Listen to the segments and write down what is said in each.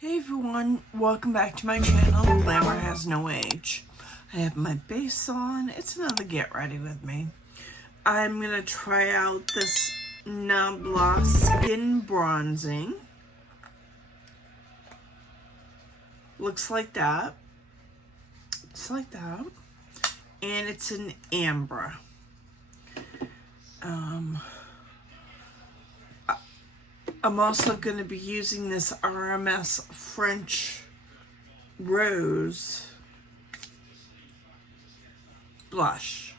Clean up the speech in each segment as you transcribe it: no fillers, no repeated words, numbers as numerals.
Hey everyone, welcome back to my channel, Glamour Has No Age. I have my base on. It's another get ready with me. I'm going to try out this Nabla Skin Bronzing. Looks like that. It's like that. And it's an amber. I'm also going to be using this RMS French Rose blush.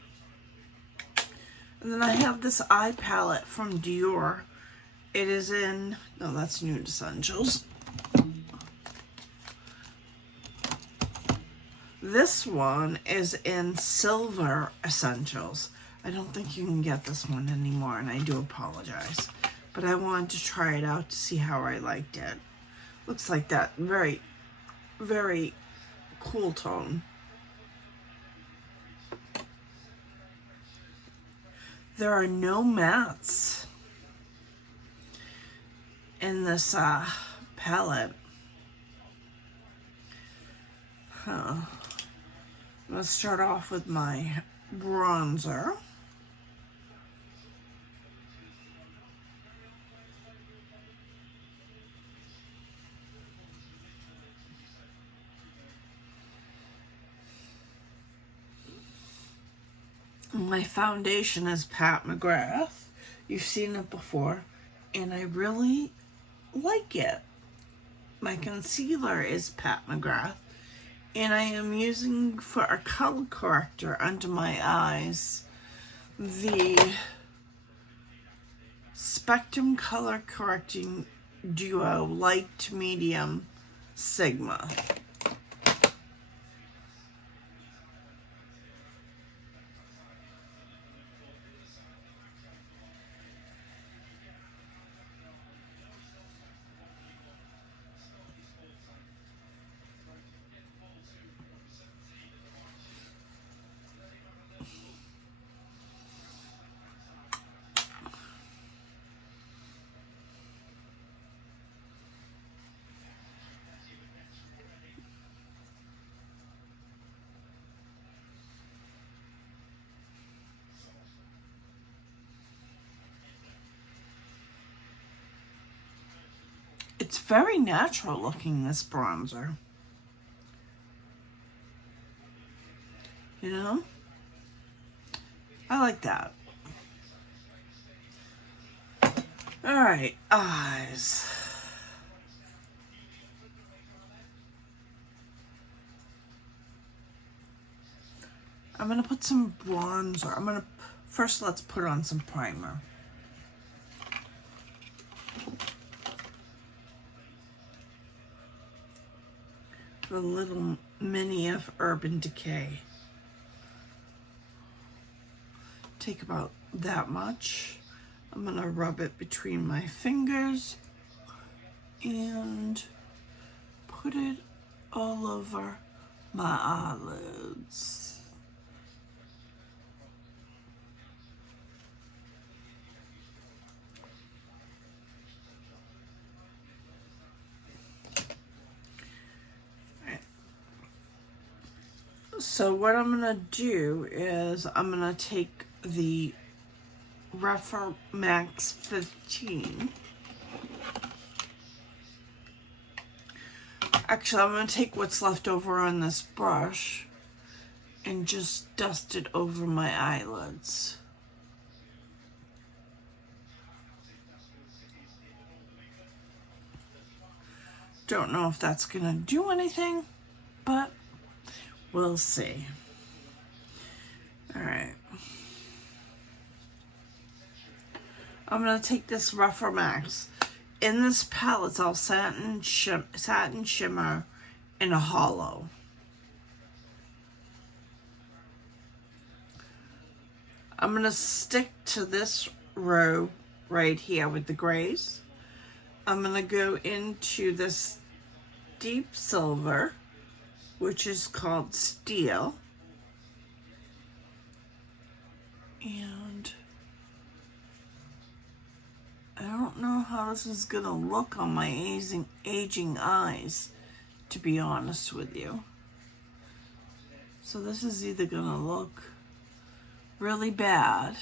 And then I have this eye palette from Dior. It is in, no, that's Nude Essentials. This one is in Silver Essentials. I don't think you can get this one anymore, and I do apologize. But I wanted to try it out to see how I liked it. Looks like that. Very, very cool tone. There are no mattes in this palette. I'm going to start off with my bronzer. My foundation is Pat McGrath. You've seen it before, and I really like it. My concealer is Pat McGrath, and I am using for a color corrector under my eyes the Spectrum Color Correcting Duo Light to Medium Sigma. It's very natural looking, this bronzer. You know? I like that. Alright, eyes. I'm gonna put some bronzer. First let's put on some primer. A little mini of Urban Decay. Take about that much. I'm gonna rub it between my fingers and put it all over my eyelids. So what I'm gonna do is I'm gonna take the Refer Max 15. Actually, I'm gonna take what's left over on this brush and just dust it over my eyelids. Don't know if that's gonna do anything, but we'll see. All right. I'm going to take this Refer Max. In this palette, it's all satin shimmer and a hollow. I'm going to stick to this row right here with the grays. I'm going to go into this deep silver, which is called Steel. And I don't know how this is gonna look on my aging eyes, to be honest with you. So this is either gonna look really bad,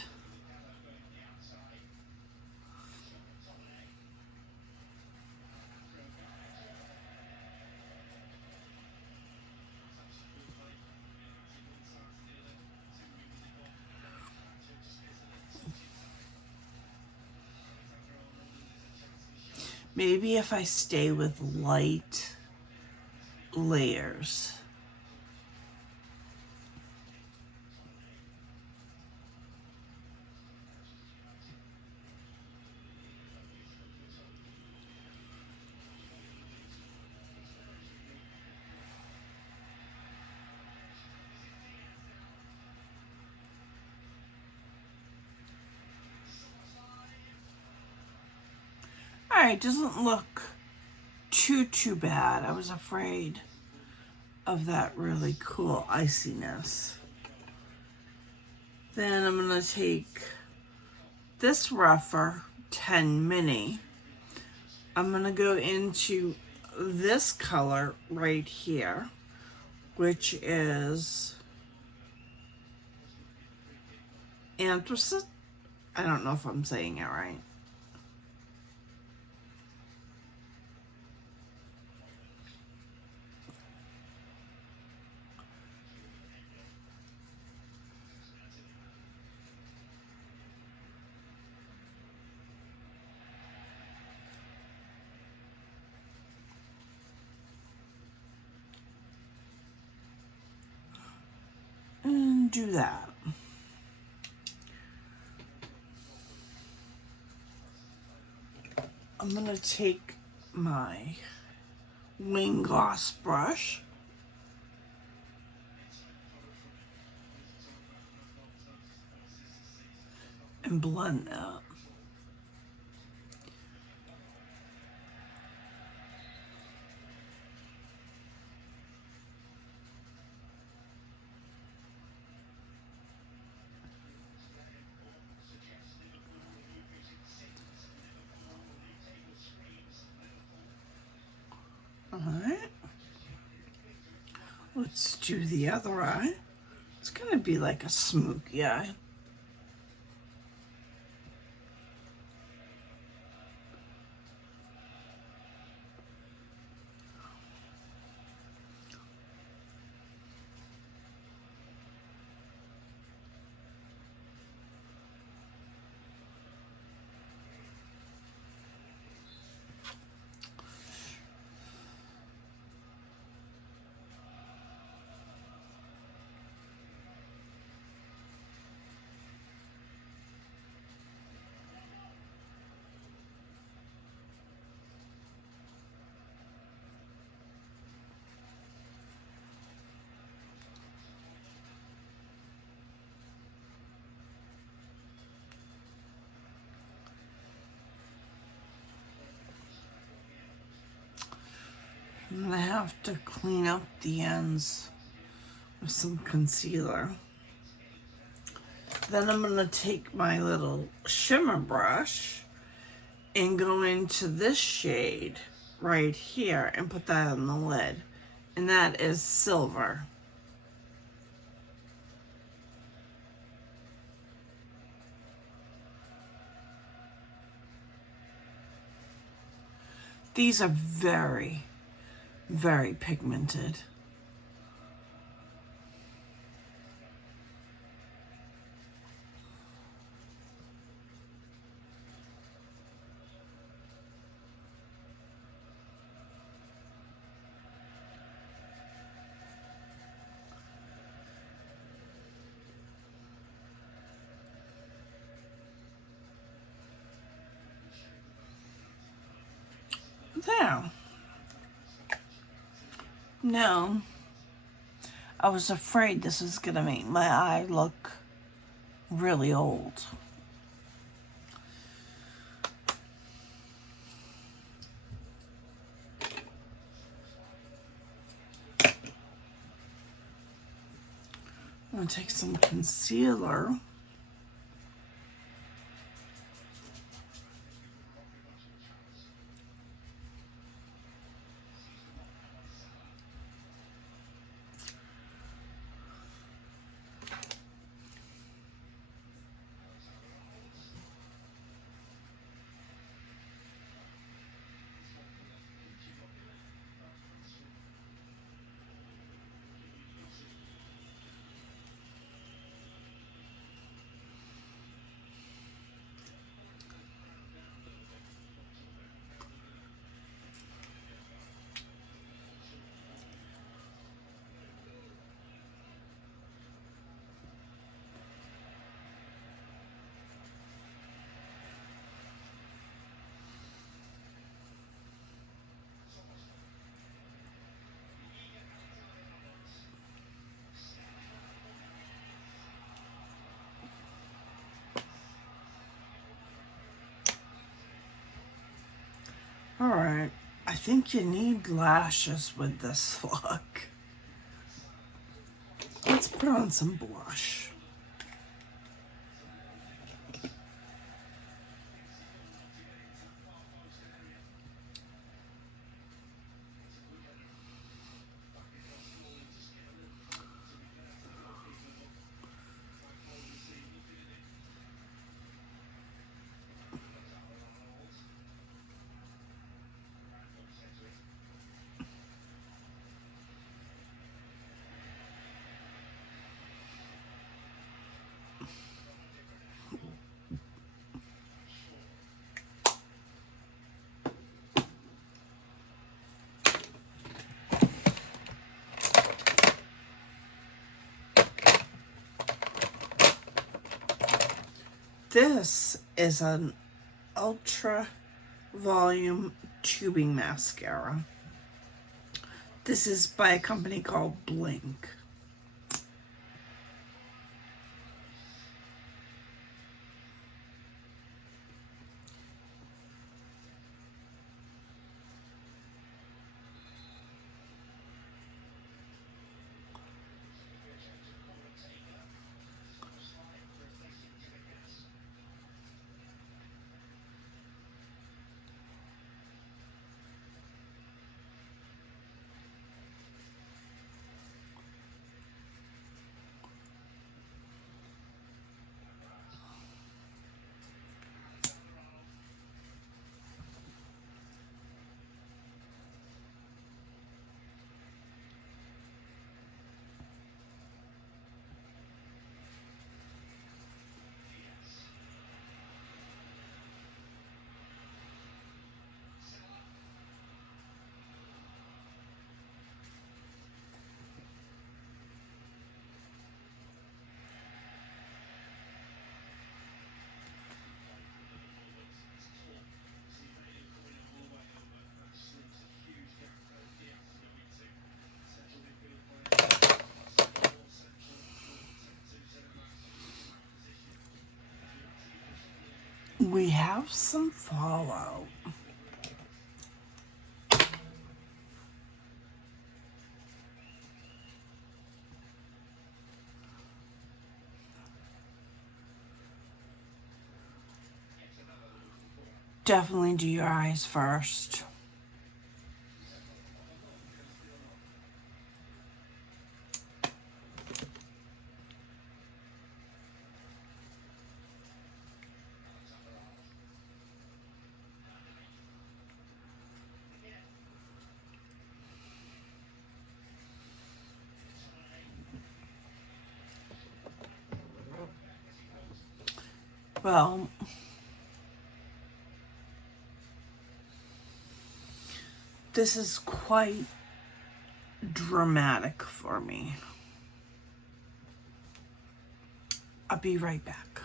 maybe if I stay with light layers. All right, doesn't look too bad. I was afraid of that really cool iciness. Then I'm gonna take this rougher 10 mini. I'm gonna go into this color right here, which is anthracite. I don't know if I'm saying it right. And do that. I'm gonna take my wing gloss brush and blend that. All right. Let's do the other eye. It's gonna be like a smoky eye. I'm gonna have to clean up the ends with some concealer. Then I'm gonna take my little shimmer brush and go into this shade right here and put that on the lid. And that is Silver. These are very, very pigmented. There. Now, I was afraid this was gonna make my eye look really old. I'm gonna take some concealer Alright, I think you need lashes with this look. Let's put on some blush. This is an ultra volume tubing mascara. This is by a company called Blink. We have some fallout. Definitely do your eyes first. Well, this is quite dramatic for me. I'll be right back.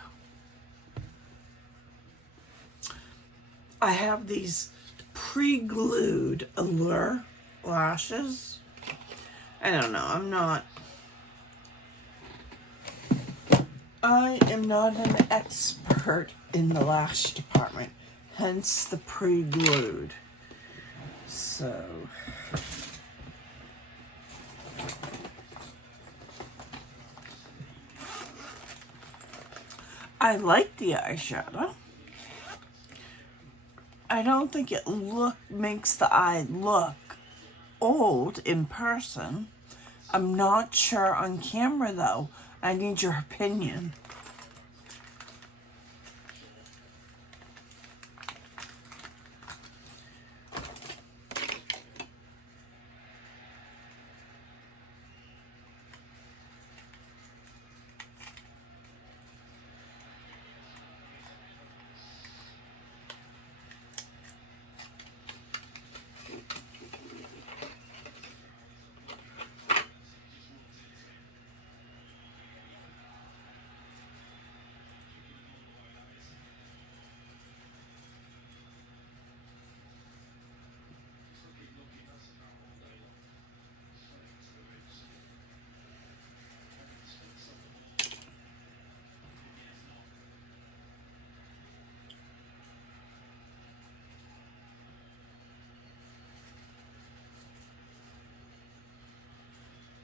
I have these pre-glued Allure lashes. I don't know, I am not an expert in the lash department, hence the pre-glued. So, I like the eyeshadow. I don't think it makes the eye look old in person. I'm not sure on camera though. I need your opinion.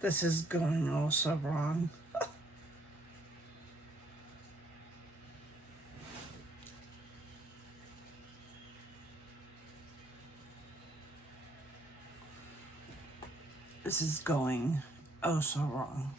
This is going oh so wrong. This is going oh so wrong.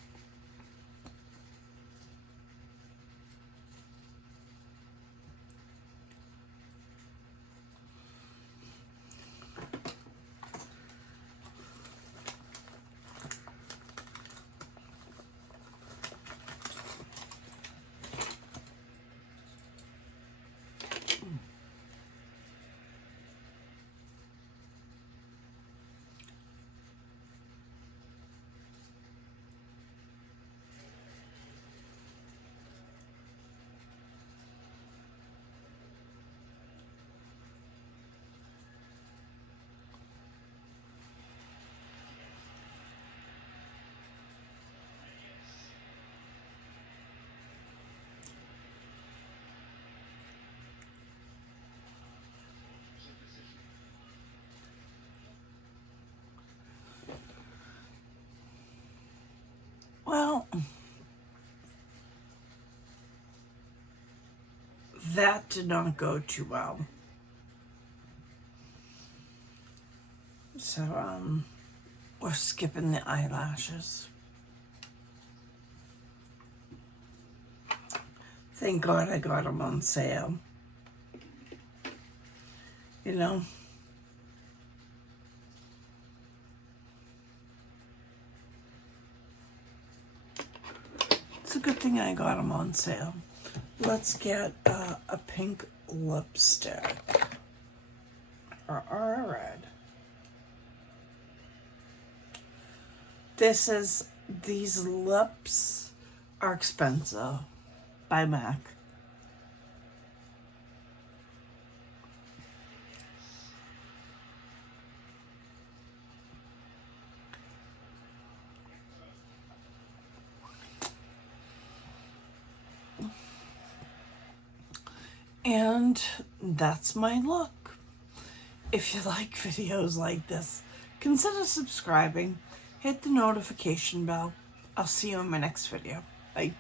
Well, that did not go too well. So, we're skipping the eyelashes. Thank God I got them on sale. You know? It's a good thing I got them on sale. Let's get a pink lipstick. Or a red. These lips are expensive by MAC. And that's my look. If you like videos like this, consider subscribing, hit the notification bell. I'll see you in my next video. Bye.